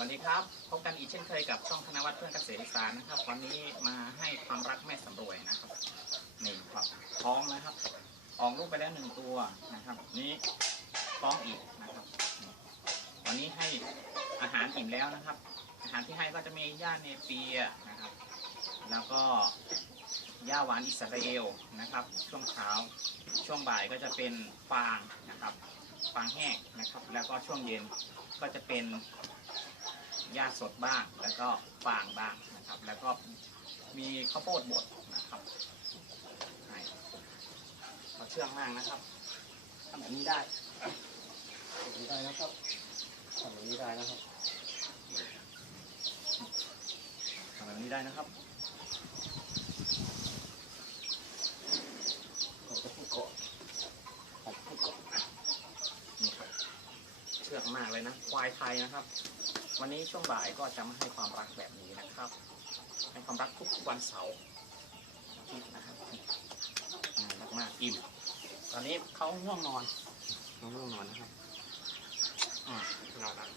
วัสดีครับ พบกันอีกเช่นเคยกับช่องธนวัฒน์เพื่อนเกษตรอีสานนะครับ วันนี้มาให้ความรักแม่สำรวยนะครับนี่ครับท้องนะครับ ออกลูกไปแล้วหนึ่งตัวนะครับ นี่ท้องอีกนะครับ วันนี้ให้อาหารอิ่มแล้วนะครับ อาหารที่ให้ก็จะมีหญ้าเนเปียนะครับ แล้วก็หญ้าหวานอิสราเอลนะครับ ช่วงเช้า ช่วงบ่ายก็จะเป็นฟางนะครับ ฟางแห้งนะครับ แล้วก็ช่วงเย็นก็จะเป็น หญ้าสดบ้าง แล้วก็ฟางบ้างนะครับ แล้วก็มีข้าวโพดบดนะครับให้เขาเชื่องมากนะครับทำแบบนี้ได้แบบนี้ได้นะครับทำแบบนี้ได้นะครับทำแบบนี้ได้นะครับ มากเลยนะ ควายไทยนะครับ วันนี้ช่วงบ่ายก็จะมาให้ความรักแบบนี้นะครับให้ความรักทุกวันเสาร์นะครับน่ารักมากอิ่ม ตอนนี้เขาง่วงนอนเขาง่วงนอนนะครับ อ่านอนแล้ว